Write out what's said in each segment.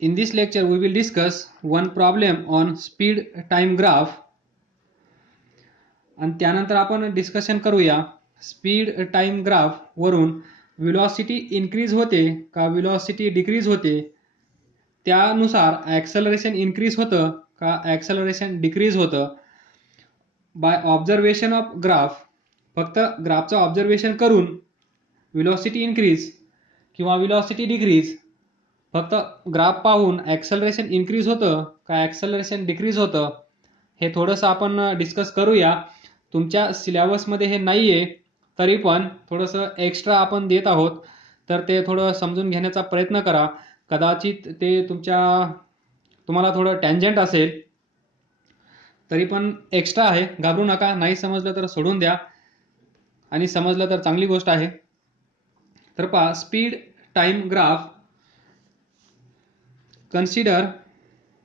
In this lecture we will discuss one problem on speed time graph आणि त्यानंतर आपण discussion करूया speed time graph वरून velocity increase होते का वेलोसिटी डिक्रीज होते, त्यानुसार ॲक्सेलरेशन इन्क्रीज होतं का ॲक्सेलरेशन डिक्रीज होतं. बाय ऑब्झर्वेशन ऑफ ग्राफ, फक्त ग्राफचं ऑब्झर्वेशन करून वेलोसिटी इन्क्रीज किंवा वेलोसिटी डिक्रीज, फक्त ग्राफ पाहून ॲक्सेलरेशन इन्क्रीज होतं का ॲक्सेलरेशन डिक्रीज होतं, हे थोडंसं आपण डिस्कस करूया. तुमच्या सिलेबसमध्ये हे नाही आहे, तरी पण थोडंसं एक्स्ट्रा आपण देत आहोत, तर ते थोडं समजून घेण्याचा प्रयत्न करा. कदाचित ते तुम्हाला थोडं टँजंट असेल, तरी पण एक्स्ट्रा आहे, घाबरू नका. नाही समजलं तर सोडून द्या आणि समजलं तर चांगली गोष्ट आहे. तर पहा, speed time graph, consider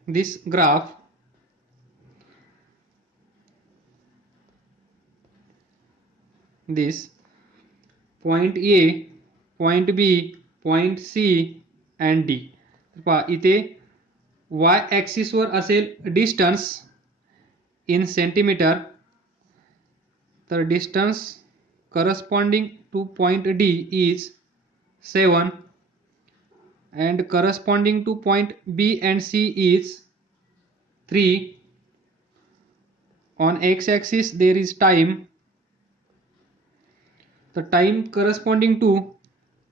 this graph. This point A, point B, point C and D. पहा इथे y ॲक्सिस वर असेल डिस्टन्स इन सेंटीमीटर, तर distance corresponding two point D is 7 and corresponding to point B and C is 3. On x-axis there is time. The time corresponding to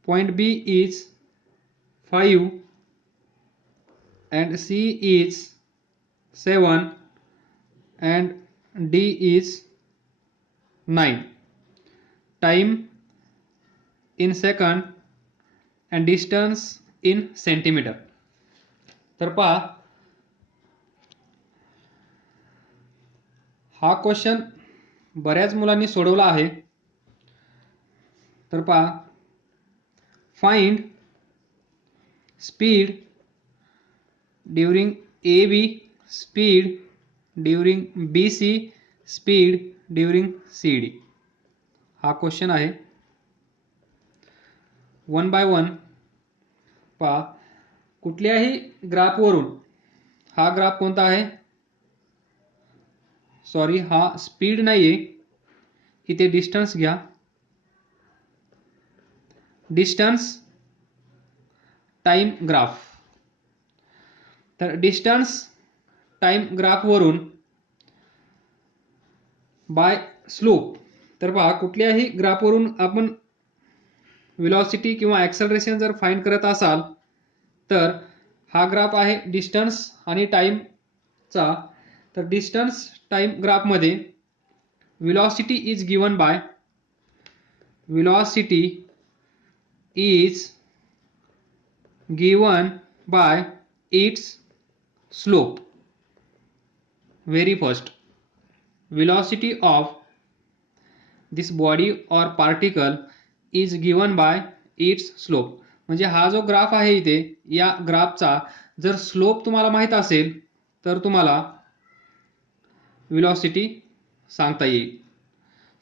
point B is 5 and C is 7 and D is 9. Time in second and distance in centimeter. तर पहा, हा question बऱ्याच मुलांनी सोडवला आहे. तर पहा, find speed during AB, speed during BC, speed during CD. हा क्वेश्चन आहे. वन बाय वन पहा, कुठल्याही ग्राफवरून, हा ग्राफ कोणता आहे, सॉरी हा स्पीड नाही आहे, इथे डिस्टन्स घ्या. डिस्टन्स टाइम ग्राफ, तर डिस्टन्स टाइम ग्राफवरून बाय स्लोप, तर पहा कुठल्याही ग्राफवरून आपण वेलोसिटी किंवा ॲक्सेलरेशन जर फाइंड करत असाल तर हा ग्राफ आहे डिस्टन्स आणि टाइमचा. तर डिस्टन्स टाइम ग्राफमध्ये velocity is given bye, velocity is given by its slope. Very first, velocity of this body or particle is given by its slope. म्हणजे हा जो ग्राफ आहे इथे, या ग्राफचा जर स्लोप तुम्हाला माहित असेल तर तुम्हाला वेलोसिटी सांगता येईल.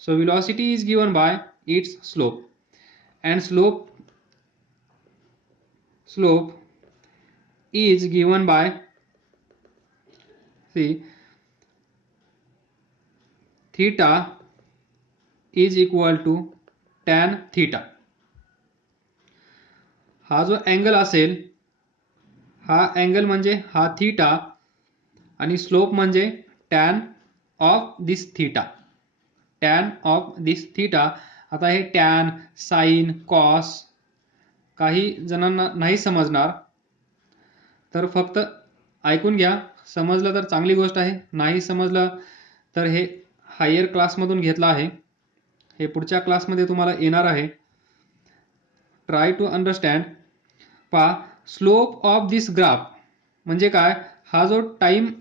So velocity is given by its slope and slope is given by, see, theta is equal to tan theta. हा जो अँगल असेल, हा अँगल म्हणजे हा थीटा आणि स्लोप म्हणजे tan of this theta. Tan of this theta. आता हे टॅन, साइन, कॉस काही जणांना नाही समजणार, तर फक्त ऐकून घ्या. समजलं तर चांगली गोष्ट आहे, नाही समजलं तर हे हायर क्लासमधून घेतलं आहे, हे पुढच्या क्लासमध्ये तुम्हाला येणार आहे. Try to understand. पहा, स्लोप ऑफ दिस ग्राफ म्हणजे काय, हा जो टाइम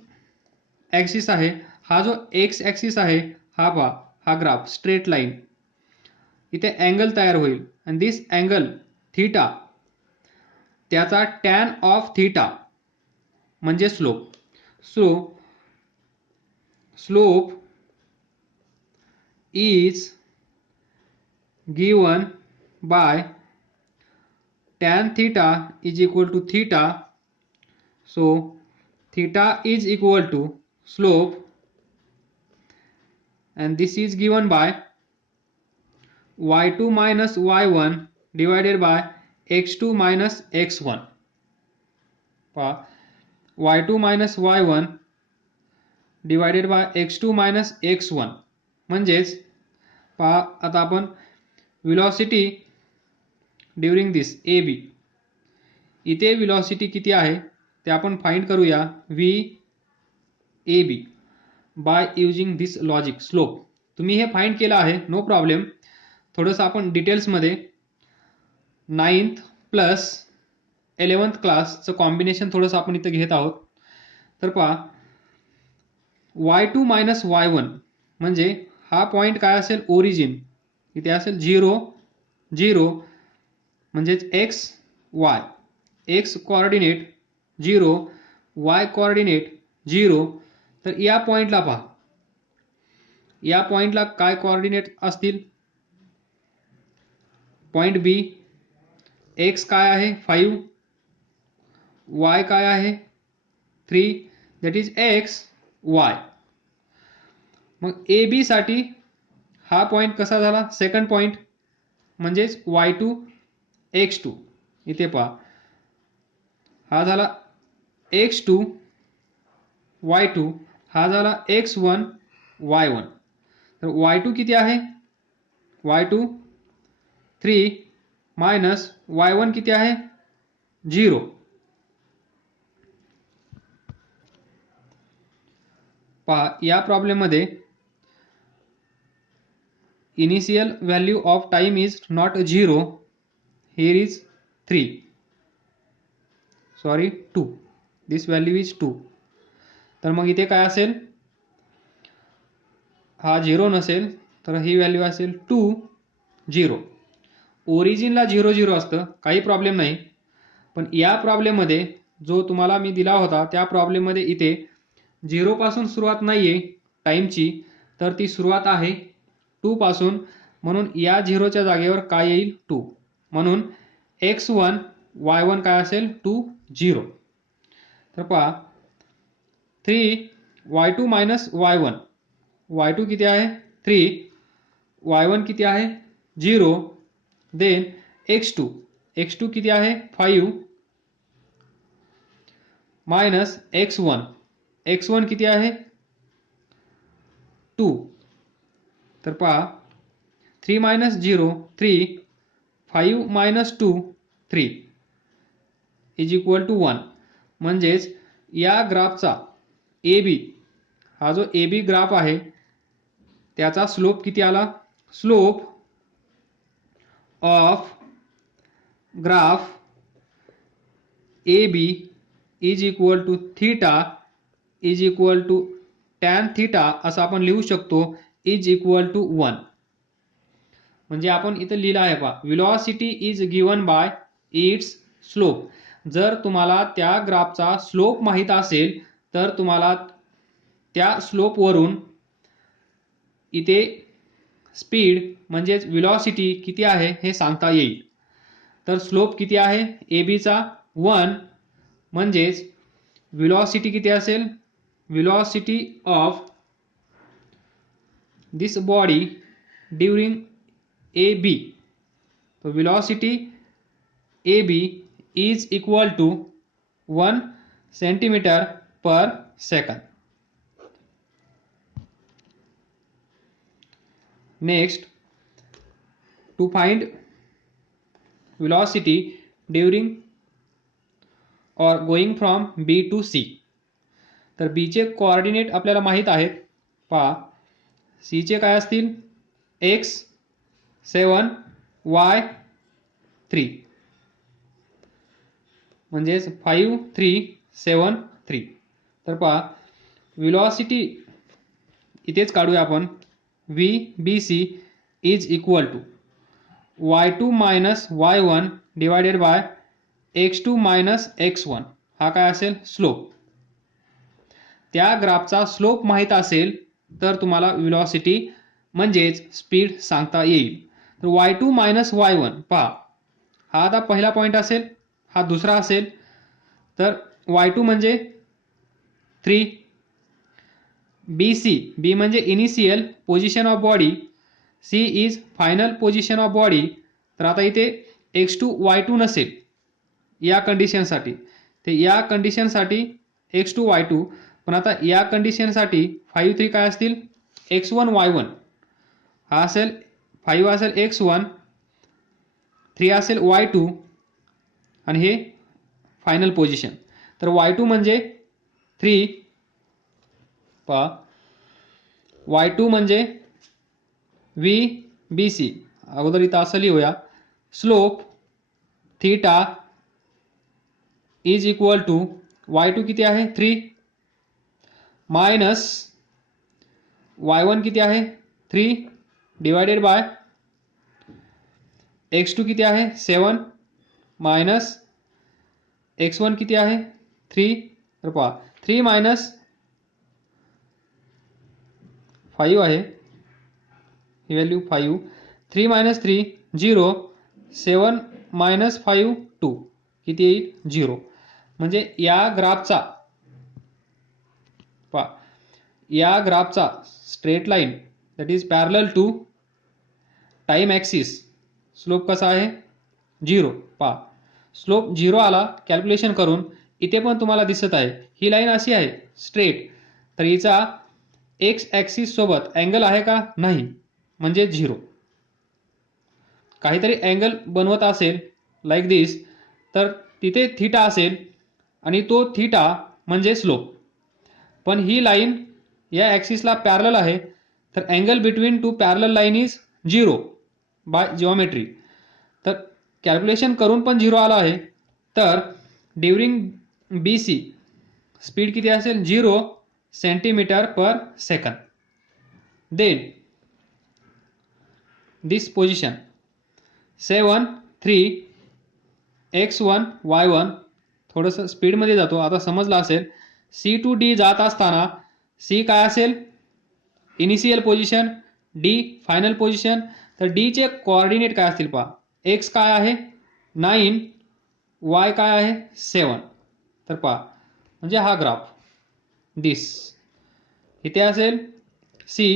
ॲक्सिस आहे, हा जो एक्स ॲक्सिस आहे, हा पहा, हा ग्राफ स्ट्रेट लाईन, इथे अँगल तयार होईल आणि दिस अँगल थीटा, त्याचा टॅन ऑफ थीटा म्हणजे slope. So slope is given by tan theta is equal to theta So theta is equal to slope, and this is given by y2 minus y1 divided by x2 minus x1. y2 minus y1 divided by x2 minus x1. म्हणजेच पहा आता आपण velocity during this A B, इथे velocity किती आहे ते आपण find करूया V A B by using this logic slope. तुम्ही हे फाइंड केलं आहे, नो प्रॉब्लेम. थोडंसं आपण डिटेल्समध्ये 9th प्लस 11th क्लासचं कॉम्बिनेशन थोडंसं आपण इथं घेत आहोत. तर पहा y2 मायनस y1 म्हणजे हा पॉईंट काय असेल, ओरिजिन इथे असेल 0 0 म्हणजेच x y, x coordinate 0 y coordinate 0. तर या पॉईंटला पहा, या पॉईंटला काय कोऑर्डिनेट असतील, पॉईंट बी, x काय आहे 5, y काय आहे 3, दॅट इज x y. मग ए बी साठी हा पॉईंट कसा झाला, सेकंड पॉईंट म्हणजेच y2 x2. इथे पहा हा झाला x2 y2, हा झाला x1 y1. तर y2 किती आहे, y2 3 मायनस y1 किती आहे 0. पहा या प्रॉब्लेम मध्ये initial value of time is not 0, here is 3, sorry 2, this value is 2. तर मग इथे काय असेल, हा 0 नसेल तर ही व्हॅल्यू असेल 2 0. ओरिजिनला 0 0 असतं, काही प्रॉब्लेम नाही. पण या प्रॉब्लेममध्ये जो तुम्हाला मी दिला होता त्या प्रॉब्लेममध्ये इथे 0 पासून सुरुवात नाहीये टाइमची, तर ती सुरुवात आहे 2 पासून. म्हणून या 0च्या जागेवर काय येईल 2. म्हणून x1 y1 काय असेल 2 0. तर पहा 3 y2 मायनस y1, y2 किती आहे 3, y1 किती आहे 0. देन x2, x2 किती आहे 5 मायनस x1, x1 किती आहे 2. तर पहा 3 minus 0 3, 5 minus 2 3 is equal to 1. म्हणजेच या ग्राफचा ए बी, हा जो ए बी ग्राफ आहे त्याचा स्लोप किती आला, slope of graph A B is equal to theta is equal to tan theta असं आपण लिहू शकतो, इज इक्वल टू 1. म्हणजे आपण इथं लिहिलं आहे पहा, velocity is given by its slope. जर तुम्हाला त्या ग्राफचा स्लोप माहित असेल तर तुम्हाला त्या स्लोपवरून इथे स्पीड म्हणजेच व्हेलॉसिटी किती आहे हे सांगता येईल. तर स्लोप किती आहे ए बीचा 1, म्हणजेच व्हेलॉसिटी किती असेल, velocity of this body during A B, तो velocity A B is equal to 1 centimetre per second. Next, to find velocity during or going from B to C. तर B चे कोऑर्डिनेट आपल्याला माहित आहेत. पहा C चे काय असतील, x 7 y 3, म्हणजेच 5 3 7 3. तर पहा व्हेलॉसिटी इथेच काढूया आपण, V BC is equal to y2 minus y1 divided by x2 minus x1. हा काय असेल स्लोप. त्या ग्राफचा स्लोप माहित असेल तर तुम्हाला व्हेलॉसिटी म्हणजेच स्पीड सांगता येईल. तर y2 minus y1 पहा, हा आता पहिला पॉईंट असेल, हा दुसरा असेल. तर y2 म्हणजे 3, BC, बी म्हणजे initial position of body, C is final position of body. तर आता इथे x2 y2 नसेल या कंडिशनसाठी, ते या कंडिशनसाठी x2 y2, पण आता या कंडिशनसाठी 5 3 काय असतील, x1 y1, हा असेल 5 असेल x1, 3 असेल y2 आणि हे फायनल पोझिशन. तर y2 म्हणजे 3 पहा, y2 म्हणजे VBC, अगोदर इथं असं लिहूया, slope theta is equal to y2 किती आहे 3 मायनस y1 किती आहे 3 डिवायडेड बाय x2 किती आहे 7 मायनस x1 किती आहे 3. तर पहा 3 मायनस 5 आहे, ही व्हॅल्यू 5, 3 मायनस 3 0, 7 मायनस 5 2, किती येईल 0. म्हणजे या ग्राफचा पहा, या ग्राफचा straight line that is parallel to time axis slope कसा आहे 0. पहा स्लोप 0 आला कॅल्क्युलेशन करून, इथे पण तुम्हाला दिसत आहे ही लाईन अशी आहे स्ट्रेट, तर हिचा एक्स ॲक्सिस सोबत अँगल आहे का नाही, म्हणजे 0. काहीतरी अँगल बनवत असेल लाईक दिस, तर तिथे थीटा असेल आणि तो थीटा म्हणजे स्लोप. पण ही लाईन या ॲक्सिसला पॅरलल आहे, तर angle between two parallel line is 0 by geometry. तर कॅल्क्युलेशन करून पण 0 आला आहे, तर ड्युरिंग BC स्पीड किती असेल 0 सेंटीमीटर पर सेकंद. देन दिस पोझिशन 7 3 x1 y1, थोडंसं स्पीडमध्ये जातो, आता समजलं असेल. C टू D जात असताना C काय असेल initial position, D final position. तर D चे कोऑर्डिनेट काय असतील पहा, x काय आहे 9, y काय आहे 7. तर पहा म्हणजे हा ग्राफ दिस, इथे असेल C,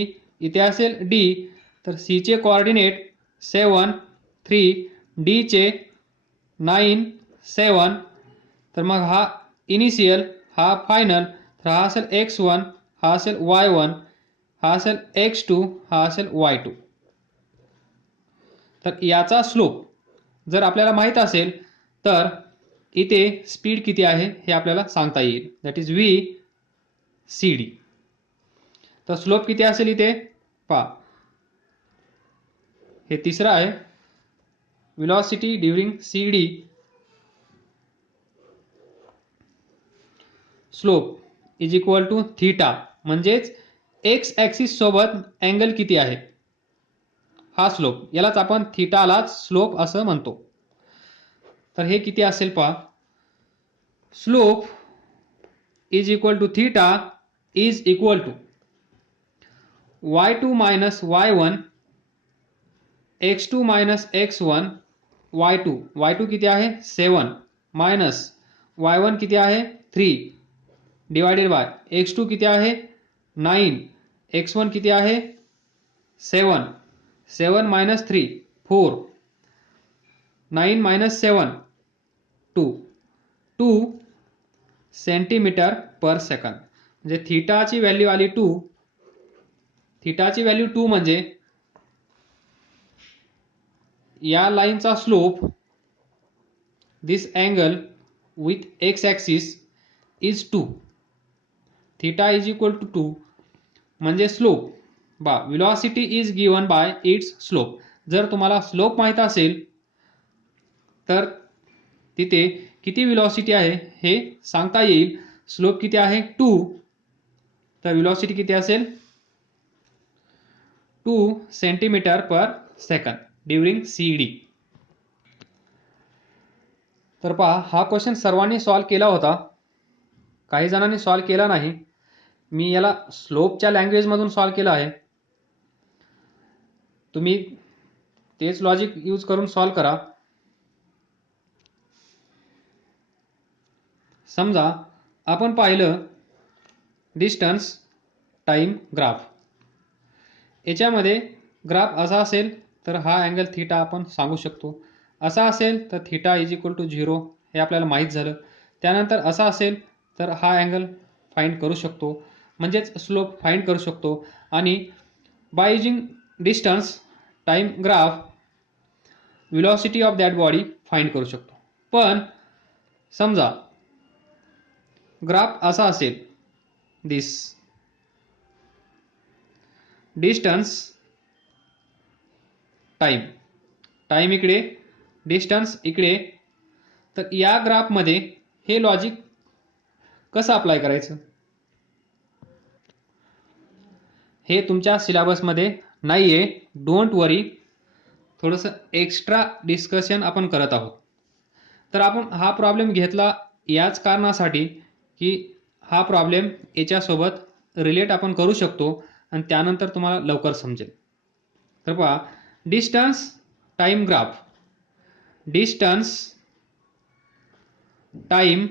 इथे असेल D, तर C चे कोऑर्डिनेट 7 3, D चे 9 7, तर मग हा इनिशियल हा फायनल, तर हा असेल x1, हा असेल y1, हा असेल x2, हा असेल y2. तर याचा स्लोप जर आपल्याला माहित असेल तर इथे स्पीड किती आहे हे आपल्याला सांगता येईल, दॅट इज VCD. तर स्लोप किती असेल इथे पहा, हे तिसरं आहे, velocity during CD slope is equal to theta, म्हणजेच एक्स ॲक्सिस सोबत अँगल किती आहे हा स्लोप, यालाच आपण थीटालाच स्लोप असं म्हणतो. तर हे किती असेल पहा, slope is equal to theta is equal to y2 minus y1 x2 minus x1 y2 किती आहे 7 मायनस y1 किती आहे 3 डिवायडेड बाय x2 किती आहे 9, x1 किती आहे 7, 7 minus 3 4, 9 minus 7 2 centimetre per second. म्हणजे थीटाची व्हॅल्यू आली 2, थीटाची व्हॅल्यू 2 म्हणजे या लाईनचा slope this angle with X axis is 2, theta is equal to 2, म्हणजे स्लोप बा velocity is given by its slope. जर तुम्हाला स्लोप माहित असेल तर तिथे किती व्हेलॉसिटी आहे हे सांगता येईल. स्लोप किती आहे 2, तर व्हेलॉसिटी किती असेल 2 centimetre per second during CD. तर पहा हा क्वेश्चन सर्वांनी सॉल्व केला होता, काही जणांनी सॉल्व केला नाही. मी याला स्लोपच्या लँग्वेजमधून सॉल्व केला आहे, तुम्ही तेच लॉजिक यूज करून सॉल्व करा. समजा आपण पाहिलं डिस्टन्स टाइम ग्राफ, याच्यामध्ये ग्राफ असा असेल तर हा अँगल थीटा आपण सांगू शकतो, असा असेल तर थीटा इज इक्वल टू 0 हे आपल्याला माहीत झालं. त्यानंतर असा असेल तर हा अँगल फाइंड करू शकतो, म्हणजेच स्लोप फाइंड करू शकतो. आणि by using distance time graph velocity of that body find करू शकतो. पण समजा ग्राफ असा असेल, दिस डिस्टन्स टाइम इकडे, डिस्टन्स इकडे, तर या ग्राफमध्ये हे लॉजिक कसं अप्लाय करायचं हे तुमच्या सिलेबसमध्ये नाही आहे. डोंट वरी, थोडंसं एक्स्ट्रा डिस्कशन आपण करत आहोत. तर आपण हा प्रॉब्लेम घेतला याच कारणासाठी की हा प्रॉब्लेम याच्यासोबत रिलेट आपण करू शकतो आणि त्यानंतर तुम्हाला लवकर समजेल. तर पहा, distance time graph, distance time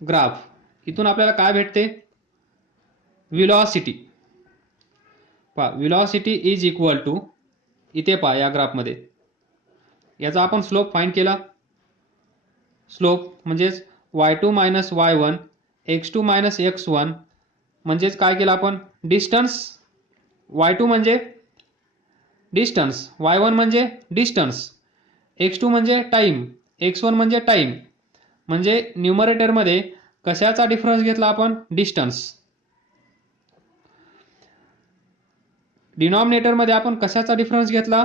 graph, इथून आपल्याला काय भेटते, व्हेलॉसिटी. पहा, व्हेलॉसिटी इज इक्वल टू, इथे पहा या ग्राफमध्ये याचा आपण स्लोप फाइंड केला. स्लोप म्हणजेच y2 minus y1 x2 minus x1, म्हणजेच काय केलं आपण, डिस्टन्स y2 म्हणजे डिस्टन्स, y1 म्हणजे डिस्टन्स, x2 म्हणजे टाइम, x1 म्हणजे टाइम, म्हणजे न्यूमरेटरमध्ये कशाचा डिफरन्स घेतला आपण, डिस्टन्स. डिनॉमिनेटरमध्ये आपण कशाचा डिफरन्स घेतला,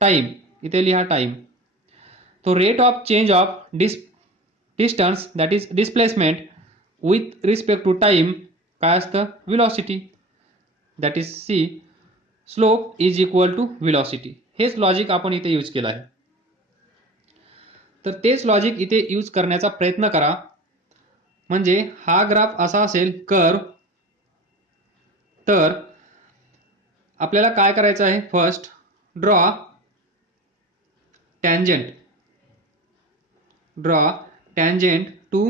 टाइम, इथे लिहा टाइम. तो rate of change of distance that is displacement with respect to time काय असतं, velocity, that is see slope is equal to velocity. हेच लॉजिक आपण इथे यूज केलं आहे. तर तेच लॉजिक इथे यूज करण्याचा प्रयत्न करा. म्हणजे हा ग्राफ असा असेल कर्व, तर आपल्याला काय करायचं आहे, first draw tangent to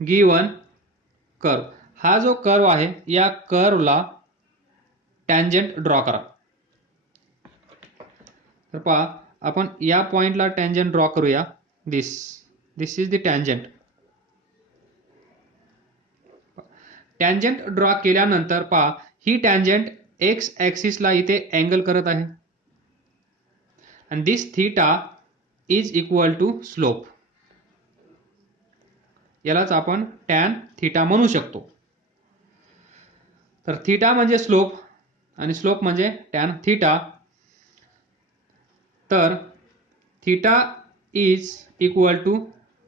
given curve. हा जो कर्व आहे या कर्वला टॅन्जेंट ड्रॉ करा. तर पहा, आपण या पॉइंटला टॅन्जेंट ड्रॉ करूया. This is the tangent. Tangent draw केल्यानंतर पहा, ही टॅन्जेंट एक्स ॲक्सिसला इथे अँगल करत आहे आणि this theta is equal to slope. यालाच आपण टॅन थीटा म्हणू शकतो. तर थीटा म्हणजे स्लोप आणि स्लोप म्हणजे टॅन थीटा. तर theta is equal to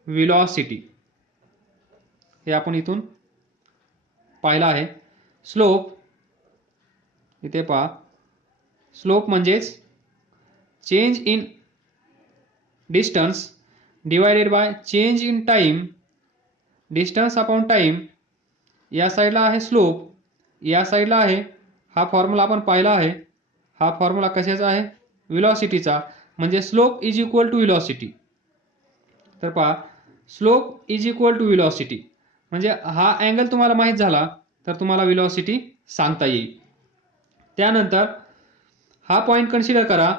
velocity, हे आपण इथून पाहिलं आहे. स्लोप इथे पहा, स्लोप म्हणजेच change in distance divided by change in time, distance upon time. या साईडला आहे स्लोप, या साईडला आहे, हा फॉर्म्युला आपण पाहिला आहे. हा फॉर्म्युला कशाचा आहे, व्हेलॉसिटीचा, म्हणजे slope is equal to velocity. तर पहा, slope is equal to velocity म्हणजे हा अँगल तुम्हाला माहित झाला तर तुम्हाला व्हेलॉसिटी सांगता येईल. त्यानंतर हा पॉइंट कन्सिडर करा,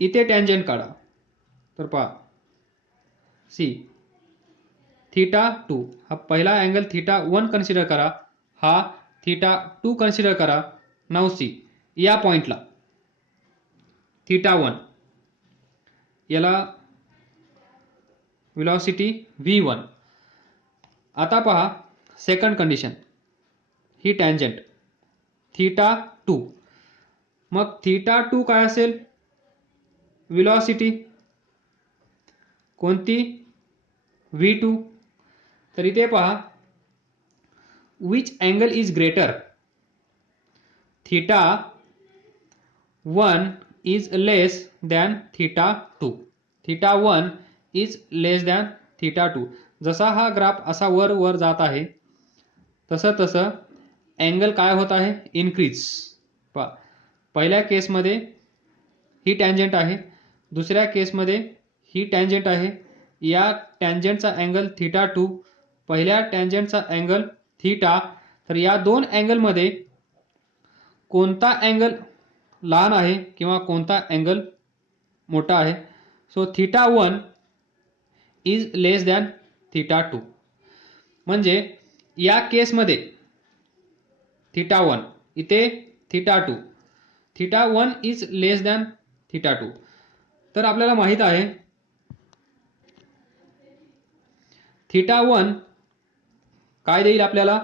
इथे टॅन्जेंट काढा. तर पहा, सी थीटा 2, हा पहिला अँगल थीटा 1 कन्सिडर करा, हा थीटा 2 कन्सिडर करा. नाउ सी या पॉइंटला थीटा 1, याला व्हेलॉसिटी v1. आता पहा सेकंड कंडिशन, ही टॅन्जेंट थीटा 2, मग थीटा 2 काय असेल, व्हेलॉसिटी कोणती, v2. तर इथे पहा, which angle is greater, theta 1 is less than theta 2, theta 1 is less than theta 2. जसा हा ग्राफ असा वर वर जात आहे तसं तसं अँगल काय होत आहे, इन्क्रीज. पहा, पहिल्या केसमध्ये ही टॅन्जेंट आहे, दुसऱ्या केसमध्ये ही टॅन्जेंट आहे, या टँजंटचा अँगल थीटा 2, पहिल्या टँजंटचा अँगल थीटा. तर या दोन अँगलमध्ये कोणता अँगल लहान आहे किंवा कोणता अँगल मोठा आहे? So theta 1 is less than theta 2. म्हणजे या केसमध्ये थीटा 1 इथे theta 2, theta 1 is less than theta 2. तर आपल्याला माहित आहे थीटा 1 काय देईल आपल्याला?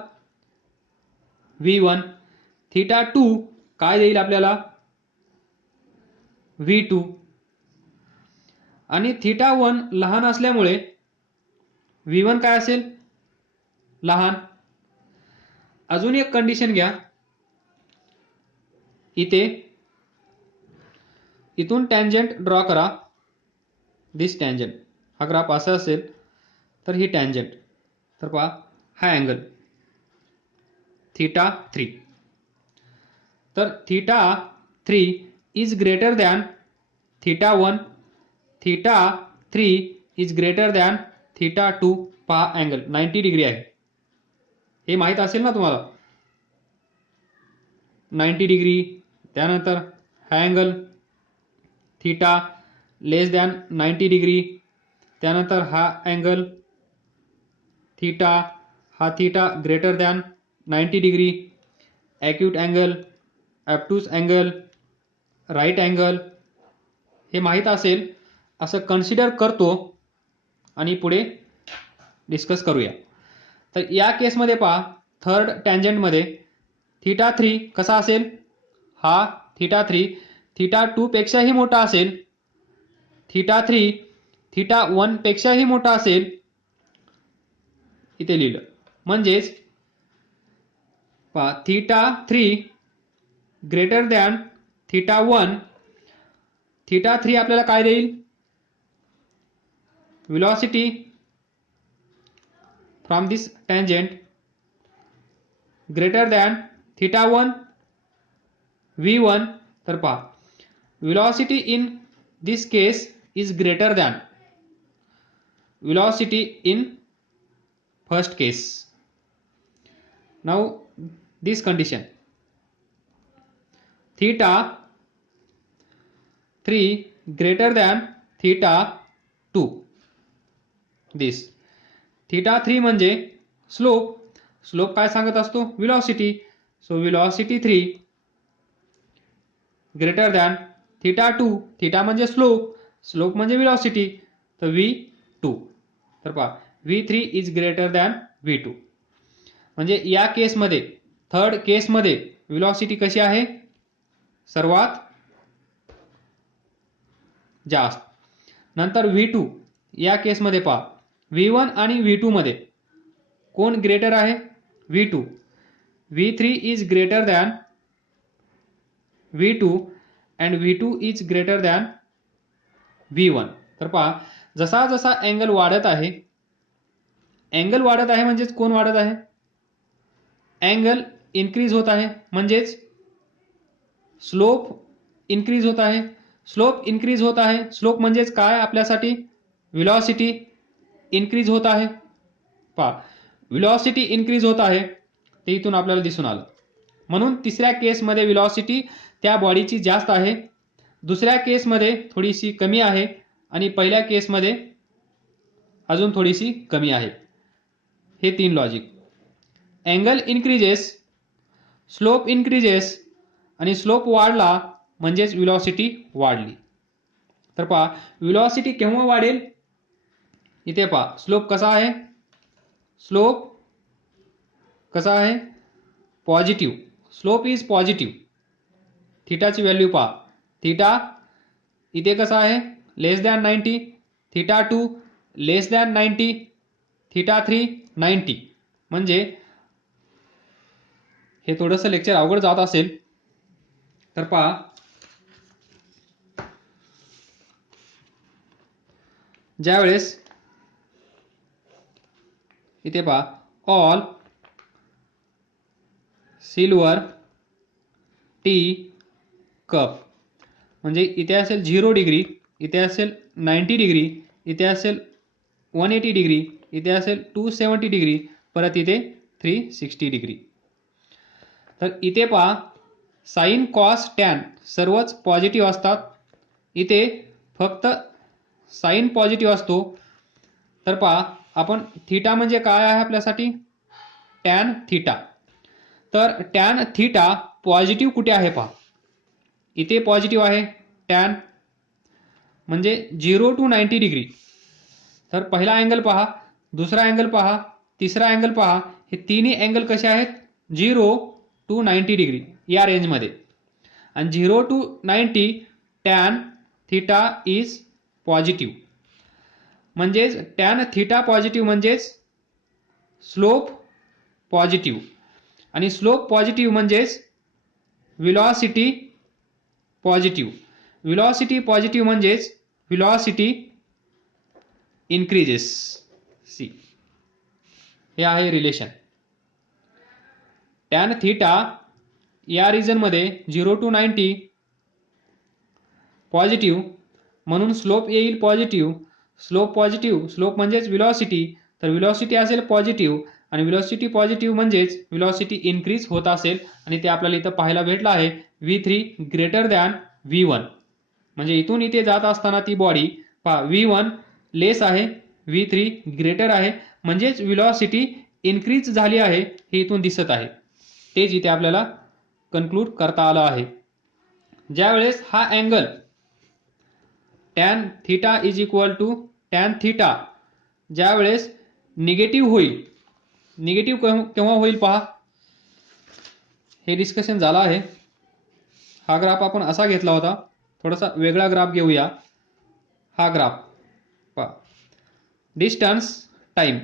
V1. थीटा 2 काय देईल आपल्याला? V2. आणि थीटा 1 लहान असल्यामुळे V1 काय असेल? लहान. अजून एक कंडिशन घ्या. इथून टँजंट ड्रॉ करा. दिस टँजंट. हा ग्राफ असा असेल तर ही टँजंट. तर पहा हा अँगल थीटा 3. तर theta 3 is greater than theta 1. Theta 3 is greater than theta 2. पहा अँगल 90 डिग्री आहे. हे माहीत असेल ना तुम्हाला? 90 डिग्री. त्यानंतर हा angle theta less than 90 degree. त्यानंतर हा अँगल थीटा, हा theta greater than 90 degree. Acute angle, obtuse angle, right angle हे माहीत असेल असं कन्सिडर करतो आणि पुढे डिस्कस करूया. तर या केसमध्ये पहा थर्ड टँजंटमध्ये थीटा 3 कसा असेल? हा थीटा 3 थीटा 2 पेक्षाही मोठा असेल. थीटा 3 थीटा 1 पेक्षाही मोठा असेल. इथे लिहिलं. म्हणजेच पहा theta 3 greater than theta 1. Theta 3 आपल्याला काय देईल? velocity from this tangent greater than theta 1 v1. तर पहा velocity in this case is greater than velocity in first case. Now this condition theta 3 greater than theta 2. This theta 3 म्हणजे slope. Slope काय सांगत असतो? Velocity. So velocity 3 greater than theta 2. Theta म्हणजे slope, slope म्हणजे velocity, तर V2. तर पहा V3 is greater than V2. म्हणजे या केसमध्ये थर्ड केसमध्ये व्हेलॉसिटी कशी आहे? सर्वात जास्त. नंतर V2 या केसमध्ये पहा V1 आणि V2 मध्ये कोण ग्रेटर आहे? V2. V3 is greater than V2 and V2 is greater than V1. तर पहा जसा जसा अँगल वाढत आहे, अँगल वाढत आहे म्हणजेच कोण वाढत आहे? अँगल इन्क्रीज होत आहे म्हणजेच स्लोप इन्क्रीज होत आहे. स्लोप इन्क्रीज होत आहे. स्लोप म्हणजेच काय आपल्यासाठी? व्हेलॉसिटी इन्क्रीज होत आहे. पहा व्हेलॉसिटी इन्क्रीज होत आहे ते इथून आपल्याला दिसून आलं. म्हणून तिसऱ्या केसमध्ये व्हेलॉसिटी त्या बॉडीची जास्त आहे, दुसऱ्या केसमध्ये थोडीशी कमी आहे आणि पहिल्या केसमध्ये अजून थोडीशी कमी आहे. हे तीन logic. Angle increases, slope increases आणि स्लोप वाढला म्हणजेच व्हेलॉसिटी वाढली. तर पहा व्हेलॉसिटी केव्हा वाढेल? इथे पहा स्लोप कसा आहे? स्लोप कसा आहे? पॉझिटिव्ह. Slope is positive. थीटाची व्हॅल्यू पहा. थीटा इथे कसा आहे? Less than 90. Theta 2 less than 90. Theta 3 90. म्हणजे हे थोडंसं लेक्चर अवघड जात असेल तर पहा ज्यावेळेस इथे पहा ऑल सिल्वर टी कप म्हणजे इथे असेल 0 डिग्री, इथे असेल 90 डिग्री, इथे असेल 180 डिग्री, इथे असेल 270 डिग्री, परत इथे 360 डिग्री. तर इथे पहा साइन कॉस टॅन सर्वच पॉझिटिव्ह असतात. इथे फक्त साइन पॉझिटिव्ह असतो. तर पहा आपण थीटा म्हणजे काय आहे आपल्यासाठी, टॅन थीटा. तर टॅन थीटा पॉझिटिव्ह कुठे आहे पहा, इथे पॉझिटिव्ह आहे टॅन म्हणजे 0 to 90 डिग्री. तर पहिला अँगल पहा, दुसरा अँगल पहा, तिसरा अँगल पहा, हे तिन्ही अँगल कसे आहेत 0 to 90 डिग्री या रेंजमध्ये. आणि 0 to 90 tan theta is positive. म्हणजेच टॅन थीटा पॉझिटिव्ह म्हणजेच स्लोप पॉझिटिव्ह, आणि स्लोप पॉझिटिव्ह म्हणजेच व्हेलॉसिटी पॉझिटिव्ह. व्हेलॉसिटी पॉझिटिव्ह म्हणजेच व्हेलॉसिटी इन्क्रीजेस. सी हे आहे रिलेशन. टॅन थीटा या रिजनमध्ये 0 to 90 पॉझिटिव्ह, म्हणून स्लोप येईल पॉझिटिव्ह. स्लोप पॉझिटिव्ह, स्लोप म्हणजेच व्हेलॉसिटी, तर व्हेलॉसिटी असेल पॉझिटिव्ह, आणि व्हेलॉसिटी पॉझिटिव्ह म्हणजेच व्हेलॉसिटी इन्क्रीज होत असेल. आणि ते आपल्याला इथं पाहायला भेटलं आहे v3 ग्रेटर दॅन v1. म्हणजे इथून इथे जात असताना ती बॉडी पहा v1 लेस आहे, v3 ग्रेटर आहे, म्हणजेच व्हेलॉसिटी इन्क्रीज झाली आहे हे इथून दिसत आहे. तेच इथे आपल्याला कन्क्लूड करता आलं आहे. ज्यावेळेस हा angle tan theta is equal to tan theta ज्यावेळेस निगेटिव्ह होईल, निगेटिव्ह केव्हा होईल पहा, हे डिस्कशन झालं आहे. हा ग्राफ आपण असा घेतला होता, थोडासा वेगळा ग्राफ घेऊया. हा ग्राफ पहा, डिस्टन्स टाइम.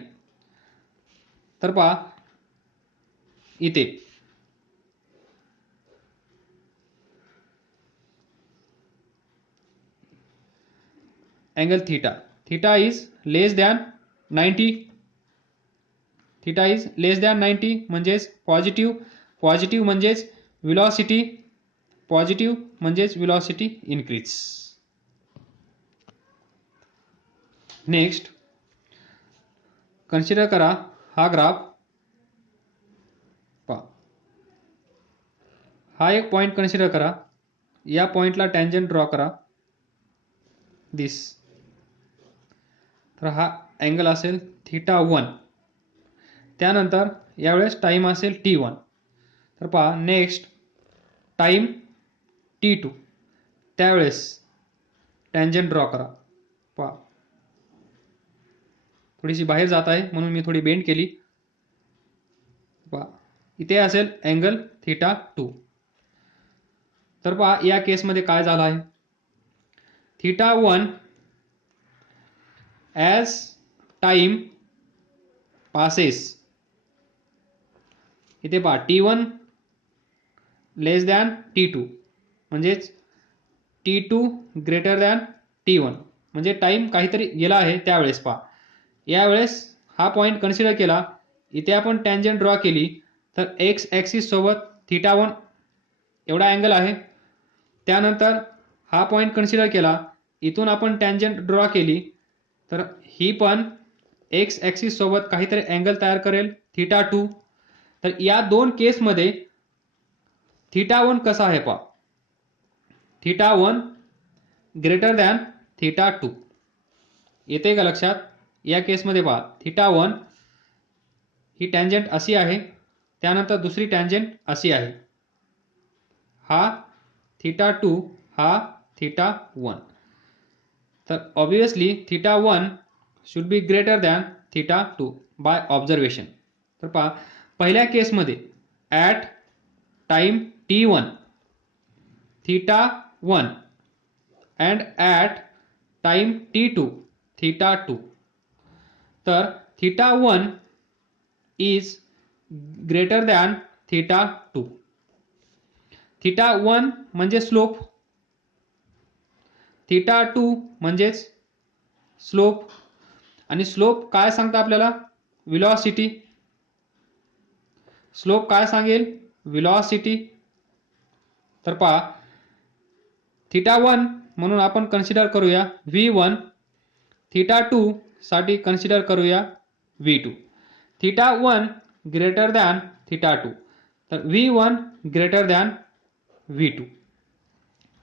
तर पहा इथे angle theta, theta is less than 90, theta is less than 90 म्हणजेच पॉझिटिव्ह. पॉझिटिव्ह म्हणजेच व्हेलॉसिटी पॉझिटिव्ह म्हणजेच व्हेलॉसिटी इन्क्रीज. नेक्स्ट कन्सिडर करा हा ग्राफ पहा, हा एक पॉइंट कन्सिडर करा. या पॉइंटला टँजंट ड्रॉ करा दिस. तर हा अँगल असेल थीटा 1. त्यानंतर यावेळेस टाइम असेल t1. तर पहा नेक्स्ट टाइम t2, त्यावेळेस टँजंट ड्रॉ करा. पहा थोडीशी बाहेर जात आहे म्हणून मी थोडी बेंड केली. पहा इथे असेल अँगल थीटा 2. तर पहा या केसमध्ये काय झालं आहे, थीटा 1 ॲज टाइम पासेस, इथे पहा t1 लेस दॅन t2 म्हणजेच t2 ग्रेटर दॅन t1, म्हणजे टाइम काहीतरी गेला आहे त्यावेळेस. पहा यावेळेस हा पॉइंट कन्सिडर केला, इथे आपण टँजंट ड्रॉ केली, तर एक्स ॲक्सिस सोबत थीटा 1 एवढा अँगल आहे. त्यानंतर हा पॉइंट कन्सिडर केला, इथून आपण टँजंट ड्रॉ केली, तर ही पण एक्स ॲक्सिस सोबत काहीतरी अँगल तयार करेल थीटा 2. तर या दोन केसमध्ये थीटा 1 कसा आहे पहा, थीटा 1 ग्रेटर दॅन थीटा 2. येते का लक्षात? या केसमध्ये पहा थीटा 1 ही टँजंट अशी आहे, त्यानंतर दुसरी टँजंट अशी आहे. हा थीटा 2, हा थीटा 1. तर obviously theta 1 should be greater than theta 2 by observation. तर पहा पहिल्या केसमध्ये at time t1 theta 1 and at time t2 theta 2. तर theta 1 is greater than theta 2. Theta 1 म्हणजे स्लोप, थीटा 2 म्हणजेच स्लोप, आणि स्लोप काय सांगता आपल्याला, व्हेलॉसिटी. स्लोप काय सांगेल, व्हेलॉसिटी. तर पहा थीटा 1 म्हणून आपण कन्सिडर करूया v1, थीटा 2 साठी कन्सिडर करूया V2. θ1 ग्रेटर दॅन θ2, तर V1 ग्रेटर दॅन V2.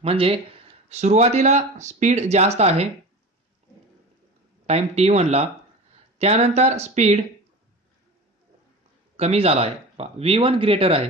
म्हणजे सुरुवातीला स्पीड जास्त आहे टाइम T1 ला, त्यानंतर स्पीड कमी झाला आहे. V1 ग्रेटर आहे,